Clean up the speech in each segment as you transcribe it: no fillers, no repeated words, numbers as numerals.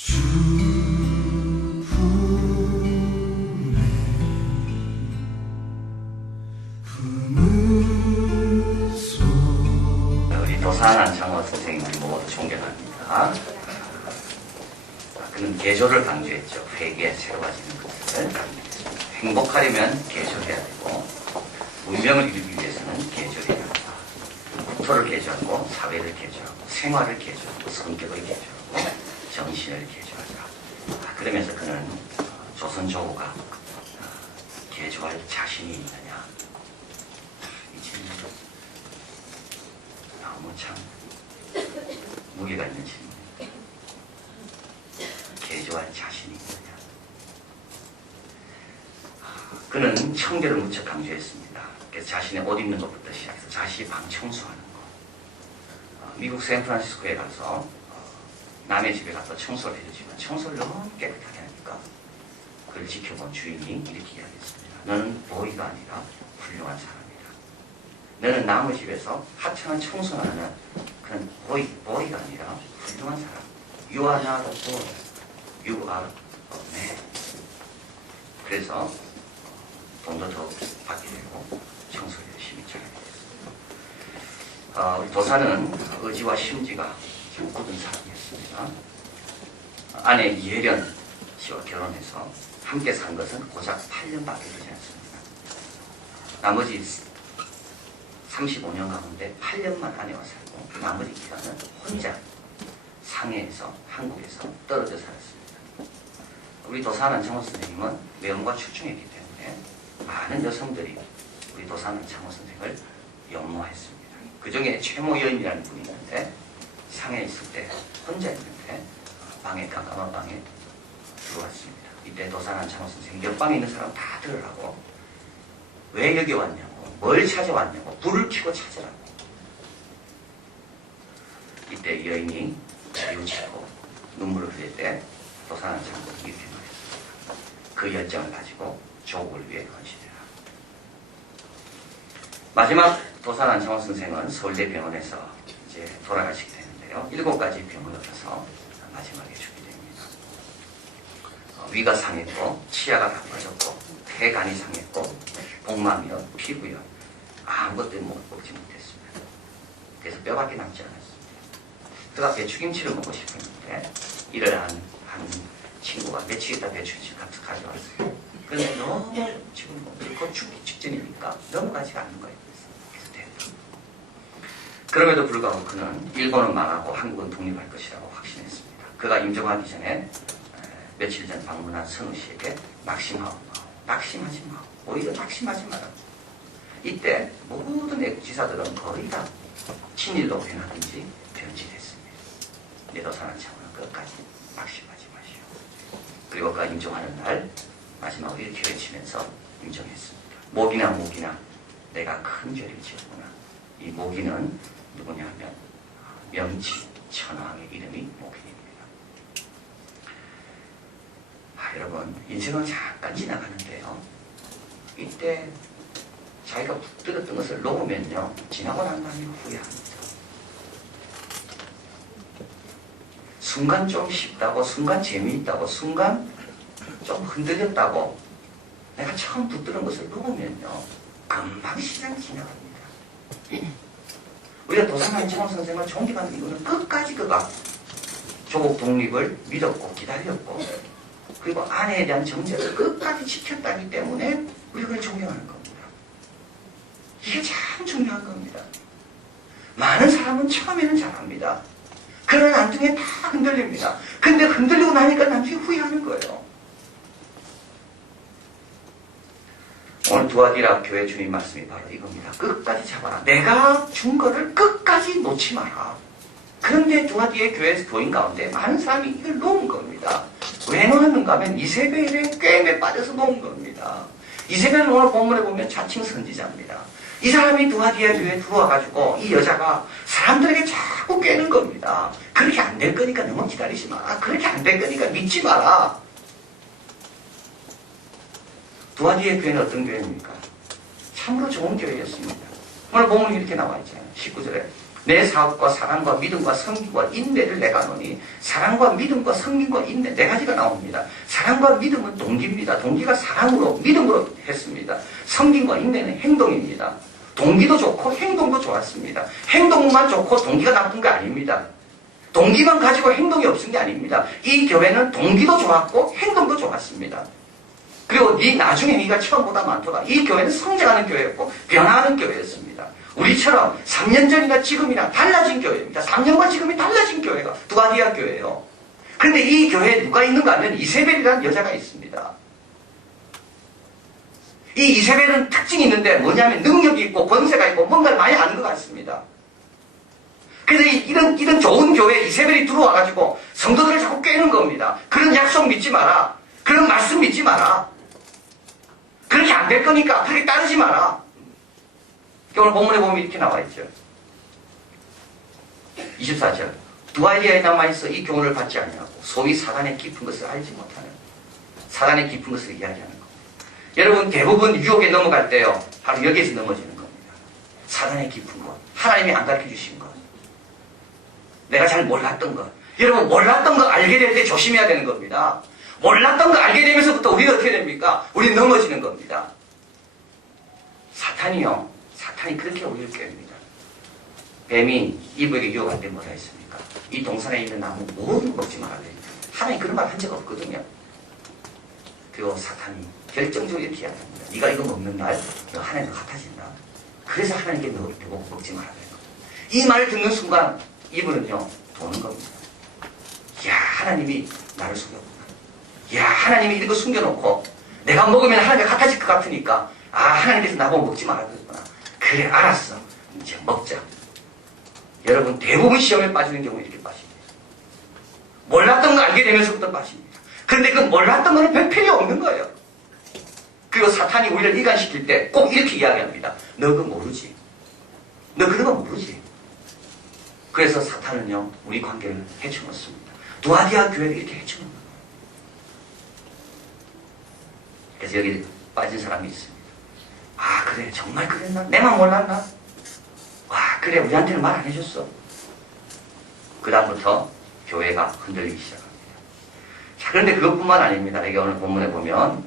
우리 도산 안창호 선생님을 모두 존경합니다. 그는 계조를 강조했죠. 회개, 새로워지는 것을. 행복하려면 계조해야 되고, 문명을 이루기 위해서는 계조해야 한다. 국토를 계조하고, 사회를 계조하고, 생활을 계조하고, 성격을 계조하고, 정신을 계조하자. 그러면서 그는 조선조후가 계조할 자신이 있느냐. 이 질문 너무 참 무게가 있는 질문입니다. 계조할 자신이 있느냐. 그는 청결을 무척 강조했습니다. 그래서 자신의 옷 입는 것부터 시작해서 자신이 방 청소하는 것. 미국 샌프란시스코에 가서 남의 집에 가서 청소를 해주지만 청소를 너무 깨끗하게 하니까 그를 지켜본 주인이 이렇게 이야기했습니다. 너는 보이가 아니라 훌륭한 사람이다. 너는 남의 집에서 하찮은 청소를 하는 그런 보이가 아니라 훌륭한 사람. You are not a boy. You are a man. 그래서 돈도 더 받게 되고 청소를 열심히 잘하게 됐습니다. 우리 도사는 의지와 심지가 참 굳은 사람이었습니다. 아내 이혜련 씨와 결혼해서 함께 산 것은 고작 8년밖에 되지 않습니다. 나머지 35년 가운데 8년만 아내와 살고 나머지 기간은 혼자 상해에서 한국에서 떨어져 살았습니다. 우리 도산 안창호 선생님은 외모가 출중했기 때문에 많은 여성들이 우리 도산 안창호 선생을 연모했습니다. 그 중에 최모 여인이라는 분이 있는데 상해에 있을 때 혼자 있는데 깜깜한 방에 들어왔습니다. 이때 도산 안창호 선생이 옆방에 있는 사람 다 들으라고 왜 여기 왔냐고 뭘 찾아왔냐고 불을 켜고 찾으라고. 이때 여인이 뉘우치고 눈물을 흘릴 때 도산 안창호가 이렇게 말했습니다. 그 열정을 가지고 조국을 위해 헌신해라. 마지막 도산 안창호 선생은 서울대병원에서 이제 돌아가시게 되는데요. 7가지 병을 얻어서 마지막에 죽게 됩니다. 위가 상했고 치아가 나빠졌고 폐간이 상했고 복막이요 피부요 아무것도 먹지 못했습니다. 그래서 뼈밖에 남지 않았습니다. 그가 배추김치를 먹고 싶었는데 일을 한 친구가 며칠 있다 배추김치 같이 가져왔어요. 그런데 너무 지금 곧 죽기 직전이니까 넘어가지가 않는 거예요. 그래서 됐다. 그럼에도 불구하고 그는 일본은 망하고 한국은 독립할 것이라고 확신했습니다. 그가 임종하기 전에 며칠 전 방문한 선우 씨에게 낙심하지 마. 오히려 낙심하지 마라. 이때 모든 애국지사들은 거의 다 친일로 변하든지 변질했습니다. 내도산 안창호는 끝까지 낙심하지 마시오. 그리고 그가 임종하는 날 마지막으로 이렇게 외치면서 임종했습니다. 모기나 내가 큰 죄를 지었구나. 이 모기는 누구냐 하면 명치 천황의 이름이 모기입니다. 여러분 인생은 잠깐 지나가는데요. 이때 자기가 붙들었던 것을 놓으면요 지나고 난 다음에 후회합니다. 순간 좀 쉽다고 순간 재미있다고 순간 좀 흔들렸다고 내가 처음 붙들은 것을 놓으면요 금방 시간이 지나갑니다. 우리가 도산 안창호 선생을 존경하는 이유는 끝까지 그가 조국 독립을 믿었고 기다렸고 그리고 아내에 대한 정제를 끝까지 지켰다기 때문에 우리가 그걸 존경하는 겁니다. 이게 참 중요한 겁니다. 많은 사람은 처음에는 잘합니다. 그러나 나중에 다 흔들립니다. 근데 흔들리고 나니까 나중에 후회하는 거예요. 오늘 두아디라 교회 주님 말씀이 바로 이겁니다. 끝까지 잡아라. 내가 준 거를 끝까지 놓지 마라. 그런데 두아디의 교회 교인 가운데 많은 사람이 이걸 놓은 겁니다. 왜 놓았는가 하면 이세벨의 꾀임에 빠져서 놓은 겁니다. 이세벨은 오늘 본문에 보면 자칭 선지자입니다. 이 사람이 두아디아 교회에 들어와가지고 이 여자가 사람들에게 자꾸 꿰는 겁니다. 그렇게 안 될 거니까 너무 기다리지 마라. 그렇게 안 될 거니까 믿지 마라. 두아디아 교회는 어떤 교회입니까? 참으로 좋은 교회였습니다. 오늘 본문이 이렇게 나와 있잖아요. 19절에 내 사업과 사랑과 믿음과 성김과 인내를 내가 하노니 사랑과 믿음과 성김과 인내 네 가지가 나옵니다. 사랑과 믿음은 동기입니다. 동기가 사랑으로 믿음으로 했습니다. 성김과 인내는 행동입니다. 동기도 좋고 행동도 좋았습니다. 행동만 좋고 동기가 나쁜 게 아닙니다. 동기만 가지고 행동이 없은 게 아닙니다. 이 교회는 동기도 좋았고 행동도 좋았습니다. 그리고 네 나중 행위가 처음보다 많더라. 이 교회는 성장하는 교회였고 변화하는 교회였습니다. 우리처럼 3년 전이나 지금이나 달라진 교회입니다. 3년과 지금이 달라진 교회가 두아디아 교회예요. 그런데 이 교회에 누가 있는가 하면 이세벨이라는 여자가 있습니다. 이 이세벨은 특징이 있는데 뭐냐면 능력이 있고 권세가 있고 뭔가를 많이 아는 것 같습니다. 그래서 이런 좋은 교회에 이세벨이 들어와가지고 성도들을 자꾸 꿰는 겁니다. 그런 약속 믿지 마라. 그런 말씀 믿지 마라. 그렇게 안 될 거니까 그렇게 따르지 마라. 오늘 본문에 보면 이렇게 나와 있죠. 24절. 두아디아에 남아있어 이 교훈을 받지 아니하고 소위 사단의 깊은 것을 알지 못하는 사단의 깊은 것을 이야기하는 겁니다. 여러분 대부분 유혹에 넘어갈 때요. 바로 여기에서 넘어지는 겁니다. 사단의 깊은 것. 하나님이 안 가르쳐 주신 것. 내가 잘 몰랐던 것. 여러분 몰랐던 거 알게 될 때 조심해야 되는 겁니다. 몰랐던 거 알게 되면서부터 우리가 어떻게 됩니까? 우리 넘어지는 겁니다. 사탄이 그렇게 우리를 깹니다. 뱀이 이브에게 유혹할 때 뭐라 했습니까? 이 동산에 있는 나무 모두 먹지 말아야 됩니다. 하나님 그런 말 한 적 없거든요. 그리고 사탄이 결정적으로 이렇게 이야기합니다. 네가 이거 먹는 날 너 하나님과 같아진다. 그래서 하나님께 너 먹지 말아야 되는 겁니다. 이 말을 듣는 순간 이브는요 도는 겁니다. 야 하나님이 나를 속였구나. 야 하나님이 이런 거 숨겨놓고 내가 먹으면 하나님과 같아질 것 같으니까 아 하나님께서 나보고 먹지 말아야겠구나. 그래 알았어. 이제 먹자. 여러분 대부분 시험에 빠지는 경우에 이렇게 빠집니다. 몰랐던 거 알게 되면서부터 빠집니다. 그런데 그 몰랐던 거는 별 필요 없는 거예요. 그리고 사탄이 우리를 이간시킬 때 꼭 이렇게 이야기합니다. 너 그거 모르지. 너 그런 거 모르지. 그래서 사탄은요 우리 관계를 해쳐놓습니다. 두아디아 교회를 이렇게 해쳐놓는 거예요. 그래서 여기 빠진 사람이 있습니다. 아 그래 정말 그랬나? 내만 몰랐나? 와 그래 우리한테는 말 안 해줬어. 그 다음부터 교회가 흔들리기 시작합니다. 자 그런데 그것뿐만 아닙니다. 여기 오늘 본문에 보면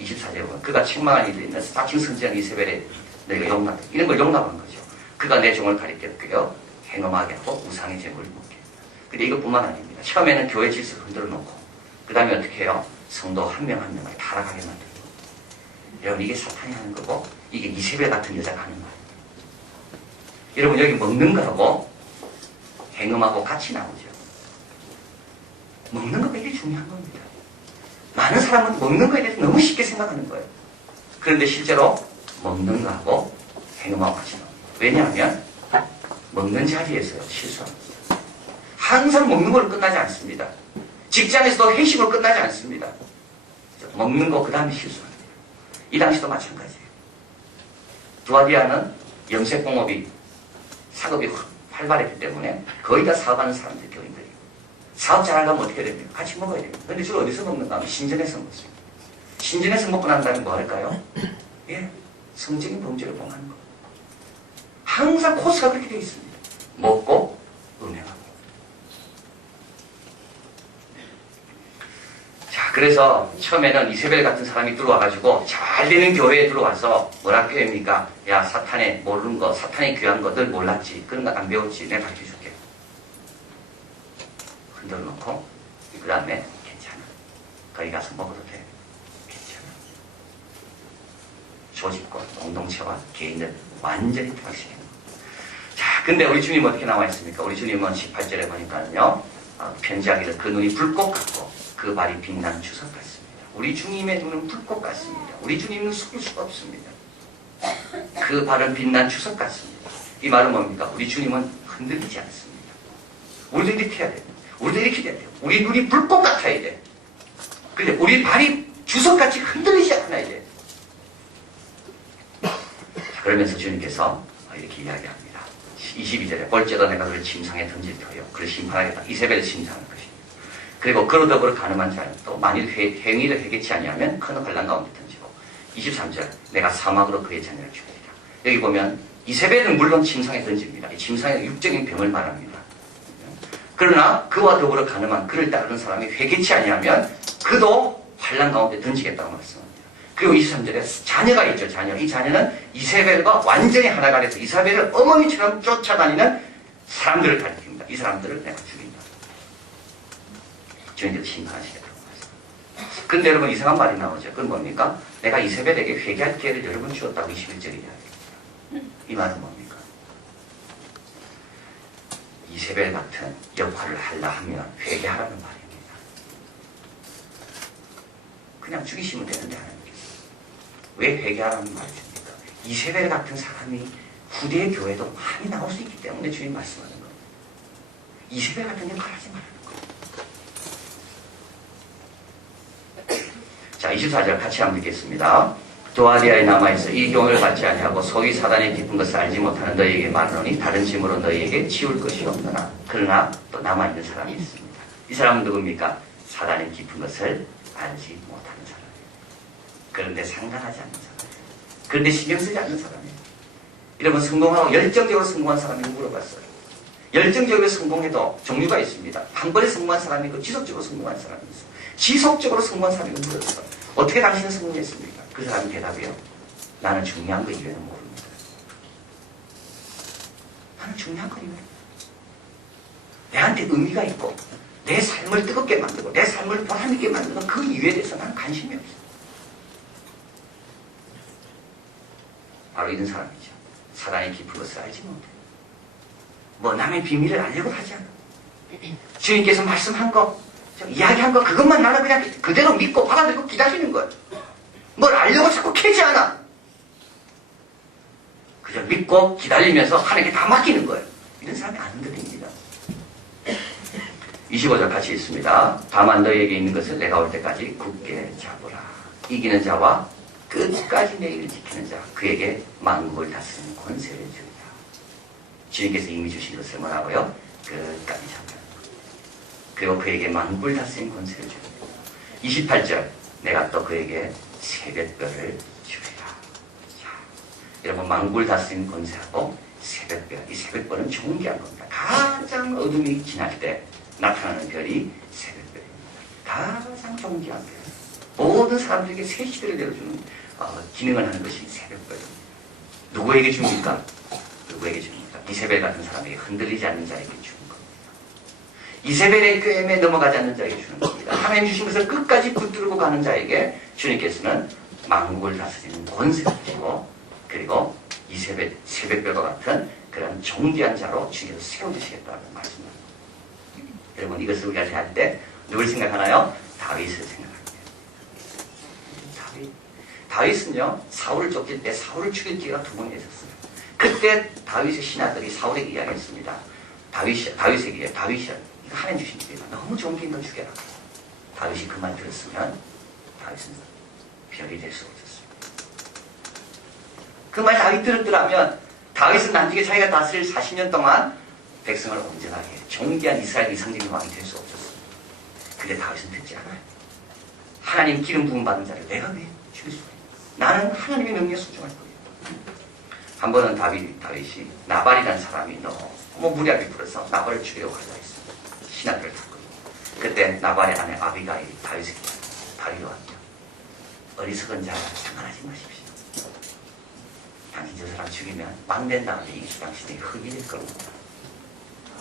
24절에 보면 그가 책망한 이들이 있는 사칭 선지자 이세벨에 내가 용납 이런 걸 용납한 거죠. 그가 내 종을 가리켰고요. 행음하게 하고 우상의 제물을 먹게. 근데 이것뿐만 아닙니다. 처음에는 교회 질서를 흔들어 놓고 그 다음에 어떻게 해요? 성도 한 명 한 명을 타락하게 만들고. 여러분 이게 사탄이 하는 거고 이게 이세벨 같은 여자가 하는 거예요. 여러분 여기 먹는 거하고 행음하고 같이 나오죠. 먹는 거가 이게 중요한 겁니다. 많은 사람은 먹는 거에 대해서 너무 쉽게 생각하는 거예요. 그런데 실제로 먹는 거하고 행음하고 같이 나옵니다. 왜냐하면 먹는 자리에서 실수합니다. 항상 먹는 걸로 끝나지 않습니다. 직장에서도 회식으로 끝나지 않습니다. 먹는 거 그 다음에 실수합니다. 이 당시도 마찬가지예요. 두아디아는 염색공업이 사업이 활발했기 때문에 거의 다 사업하는 사람들 교인들이에요. 사업 잘하려면 어떻게 됩니까? 같이 먹어야 됩니다. 그런데 주로 어디서 먹는가 하면 신전에서 먹습니다. 신전에서 먹고 난 다음에 뭐 할까요? 예, 성적인 범죄를 범하는 거예요. 항상 코스가 그렇게 되어 있습니다. 먹고 음행하고. 자, 그래서 처음에는 이세벨 같은 사람이 들어와가지고 잘 되는 교회에 들어와서 뭐라 교회입니까? 야, 사탄의 모르는 거, 사탄의 귀한 거 늘 몰랐지. 그런 거 안 배웠지. 내가 가르쳐줄게. 흔들어 놓고 그 다음에 괜찮아. 거기 가서 먹어도 돼. 괜찮아. 조직과 공동체와 개인들 완전히 타락시키는 거예요. 자, 근데 우리 주님 어떻게 나와 있습니까? 우리 주님은 18절에 보니까요. 편지하기를 그 눈이 불꽃 같고 그 발이 빛난 주석 같습니다. 우리 주님의 눈은 불꽃 같습니다. 우리 주님은 속일 수가 없습니다. 그 발은 빛난 주석 같습니다. 이 말은 뭡니까? 우리 주님은 흔들리지 않습니다. 우리도 이렇게 해야 돼요. 우리도 이렇게 돼야 돼요. 우리 눈이 불꽃 같아야 돼. 근데 우리 발이 주석같이 흔들리지 않아야 돼. 그러면서 주님께서 이렇게 이야기합니다. 22절에 볼지어다 내가 그를 침상에 던질 터요. 그를 심판하겠다. 이세벨을 심판할 것입니다. 그리고 그로 더불어 가늠한 자는 또 만일 행위를 해겠지 아니하면 큰 환난 가운데 던지고 23절 내가 사막으로 그의 자녀를 죽이리라. 여기 보면 이세벨은 물론 침상에 던집니다. 이 침상에 육적인 병을 말합니다. 그러나 그와 더불어 가늠한 그를 따르는 사람이 회개치 아니하면 그도 환난 가운데 던지겠다고 말씀합니다. 그리고 23절에 자녀가 있죠. 자녀. 이 자녀는 이세벨과 완전히 하나가 돼서 이세벨을 어머니처럼 쫓아다니는 사람들을 가리킵니다. 이 사람들을 내가 죽인다. 주님께서 심판하시겠다고 말씀합니다. 그런데 여러분 이상한 말이 나오죠. 그건 뭡니까? 내가 이세벨에게 회개할 기회를 여러 번 주었다고 21절에 이야기합니다. 이 말은 뭡니까? 이세벨 같은 역할을 하려 하면 회개하라는 말입니다. 그냥 죽이시면 되는데 하나님께서 왜 회개하라는 말을 줍니까? 이세벨 같은 사람이 후대의 교회도 많이 나올 수 있기 때문에 주님 말씀하는 겁니다. 이세벨 같은 역할을 하지 말라는 거예요. 자, 24절 같이 한번 읽겠습니다. 도아디아에 남아있어 이 교훈을 받지 아니하고 소위 사단의 깊은 것을 알지 못하는 너희에게 말하노니 다른 짐으로 너희에게 치울 것이 없느나 그러나 또 남아있는 사람이 있습니다. 이 사람은 누굽니까? 사단의 깊은 것을 알지 못하는 사람이에요. 그런데 상관하지 않는 사람이에요. 그런데 신경 쓰지 않는 사람이에요. 여러분 성공하고 열정적으로 성공한 사람이 물어봤어요. 열정적으로 성공해도 종류가 있습니다. 한 번에 성공한 사람이 있고 지속적으로 성공한 사람이 있어요. 지속적으로 성공한 사람이 물었어요. 어떻게 당신은 성공했습니까? 그 사람이 대답이요. 나는 중요한 거 이외에는 모릅니다. 나는 중요한 거 이외에는 내한테 의미가 있고 내 삶을 뜨겁게 만들고 내 삶을 보람있게 만드는 그 이외에 대해서 나는 관심이 없어. 바로 이런 사람이죠. 사단의 깊은 것을 알지 못해. 뭐 남의 비밀을 알려고 하지 않아. 주님께서 말씀한 거, 이야기한 거 그것만 나는 그냥 그대로 믿고 받아들이고 기다리는 거예요. 뭘 알려고 자꾸 캐지 않아. 그저 믿고 기다리면서 하나님께 다 맡기는 거예요. 이런 사람이 안 흔들립니다. 25절 같이 있습니다. 다만 너희에게 있는 것을 내가 올 때까지 굳게 잡으라. 이기는 자와 끝까지 내 일을 지키는 자 그에게 만국을 다스리는 권세를 주리라. 주님께서 이미 주신 것을 뭐라고요? 끝까지 잡으라. 그리고 그에게 만국을 다스리는 권세를 주리라. 28절 내가 또 그에게 새벽별을 주리라. 자, 여러분 만국을 다스리는 권세하고 새벽별, 이 새벽별은 존귀한 겁니다. 가장 어둠이 지날 때 나타나는 별이 새벽별입니다. 가장 존귀한 별. 모든 사람들에게 새 시대를 내려주는 기능을 하는 것이 새벽별입니다. 누구에게 줍니까? 누구에게 줍니까? 이세벨 같은 사람에게 흔들리지 않는 자에게 주는 겁니다. 이세벨의 꾀임에 넘어가지 않는 자에게 주는 겁니다. 하나님 주신 것을 끝까지 붙들고 가는 자에게 주님께서는 만국을 다스리는 권세를 주시고 그리고 이세벨, 새벽별과 같은 그런 존귀한 자로 주께서 세워주시겠다는 말씀입니다. 여러분 이것을 우리가 대할 때 누굴 생각하나요? 다윗을 생각합니다. 다윗은요 사울을 쫓길 때 사울을 죽일 기회가 두 번 있었어요. 그때 다윗의 신하들이 사울에게 이야기했습니다. 다윗에게 다윗이야 이거 하나님 주신 기회가 너무 좋은 기회 너 죽여라. 다윗이 그 말 들었으면 다윗은 별이 될 수 없었어요. 그 말 다윗 들었더라면 다윗은 나중에 자기가 다스릴 40년 동안 백성을 온전하게 존귀한 이스라엘 이상적인 왕이 될 수 없었어요. 근데 다윗은 듣지 않아요. 하나님 기름 부음 받은 자를 내가 왜 죽일 수가 있나? 나는 하나님의 명령에 순종할 거예요. 한 번은 다윗이 나발이라는 사람이 너무 무리하게 불어서 나발을 죽이려고 하려 했습니다. 신하들을 탔거든요. 그때 나발의 아내 아비가일이 다윗에게 다윗이 왔죠. 어리석은 자라 상관하지 마십시오. 당신 저 사람 죽이면 망된 다음에 이 당신에게 흙이 될 겁니다.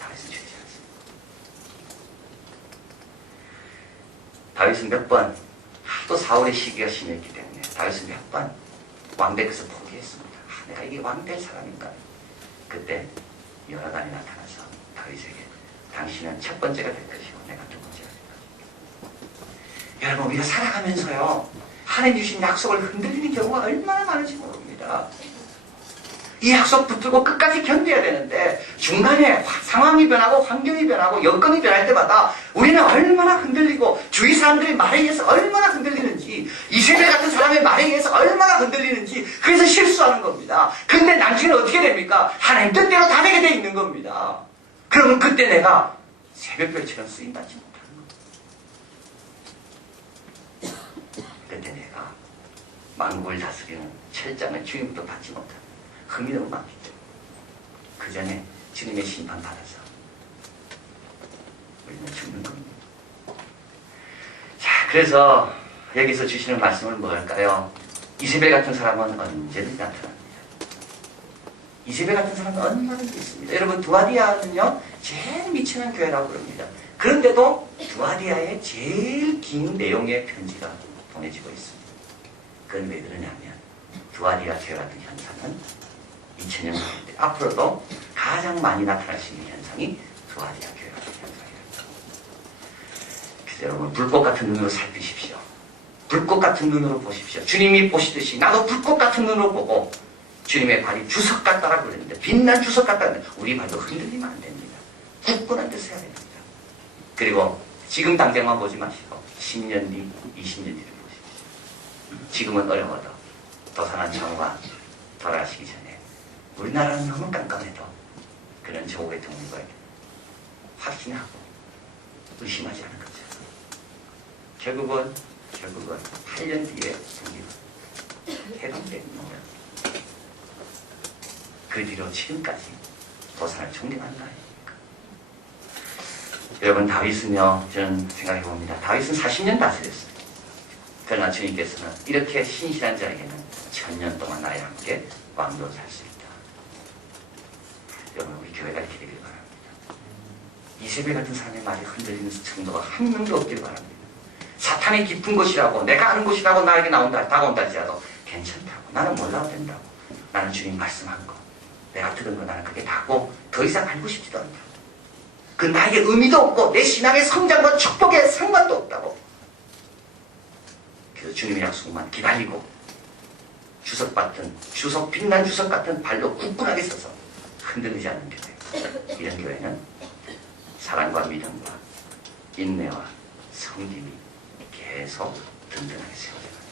다윗은 죽이지 않습니다. 다윗은 몇 번 하도 사울의 시기가 심했기 때문에 다윗은 몇 번 왕될 것을 포기했습니다. 내가 이게 왕될 사람인가? 그때 요나단이 나타나서 다윗에게 당신은 첫 번째가 될 것이고 내가 두 번째가 될 것이다. 여러분 우리가 살아가면서요 하나님 주신 약속을 흔들리는 경우가 얼마나 많은지 모릅니다. 이 약속 붙들고 끝까지 견뎌야 되는데 중간에 상황이 변하고 환경이 변하고 여건이 변할 때마다 우리는 얼마나 흔들리고 주위 사람들의 말에 의해서 얼마나 흔들리는지 이세벨 같은 사람의 말에 의해서 얼마나 흔들리는지 그래서 실수하는 겁니다. 근데 나중에는 어떻게 됩니까? 하나님 뜻대로 다 되게 돼 있는 겁니다. 그러면 그때 내가 새벽별처럼 쓰임받지 못하는 겁니다. 그때 내가 만국을 다스리는 철장을 주님부터 받지 못하는 흠이 너무 많기 때문에 그 전에 주님의 심판 받아서 우리는 죽는 겁니다. 자, 그래서 여기서 주시는 말씀은 뭘까요? 이세벨 같은 사람은 언제든지 나타납니다. 이세벨 같은 사람은 얼마든지 있습니다. 여러분, 두아디아는요 제일 미치는 교회라고 그럽니다. 그런데도 두아디아의 제일 긴 내용의 편지가 보내지고 있습니다. 그건 왜 그러냐면 두아디아 교회 같은 현상은 2000년 가운데 앞으로도 가장 많이 나타날 수 있는 현상이 두아디아 교회 같은 현상입니다. 그래서 여러분, 불꽃 같은 눈으로 살피십시오. 불꽃 같은 눈으로 보십시오. 주님이 보시듯이 나도 불꽃 같은 눈으로 보고, 주님의 발이 주석 같다라고 그랬는데, 빛난 주석 같다는데 우리 발도 흔들리면 안 됩니다. 굳건한 데 서야 됩니다. 그리고 지금 당장만 보지 마시고 10년 뒤, 20년 뒤를 보십시오. 지금은 어려워도 도산한 장후가 돌아가시기 전에 우리나라는 너무 깜깜해도 그런 조국의 독립을 확신하고 의심하지 않은 거죠. 결국은 8년 뒤에 독립은 해방되는 거예요. 그 뒤로 지금까지 도산을 총리한 거 아닙니까? 여러분, 다윗은요, 저는 생각해봅니다. 다윗은 40년 다스렸어요. 그러나 주님께서는 이렇게 신실한 자에게는 1000년 동안 나와 함께 왕도로 살 수 있다. 여러분, 우리 교회가 이렇게 되길 바랍니다. 이세벨 같은 사람의 말이 흔들리는 정도가 한 명도 없길 바랍니다. 사탄의 깊은 곳이라고, 내가 아는 곳이라고 나에게 다가온다 할지라도 괜찮다고, 나는 몰라도 된다고, 나는 주님 말씀한 거, 내가 들은 거 나는 그게 다고 더 이상 알고 싶지도 않다. 그 나에게 의미도 없고 내 신앙의 성장과 축복에 상관도 없다고. 그래서 주님의 약속만 기다리고 빛난 주석 같은 발로 굳건하게 서서 흔들리지 않는 교회. 이런 교회는 사랑과 믿음과 인내와 섬김이 계속 든든하게 세워져요.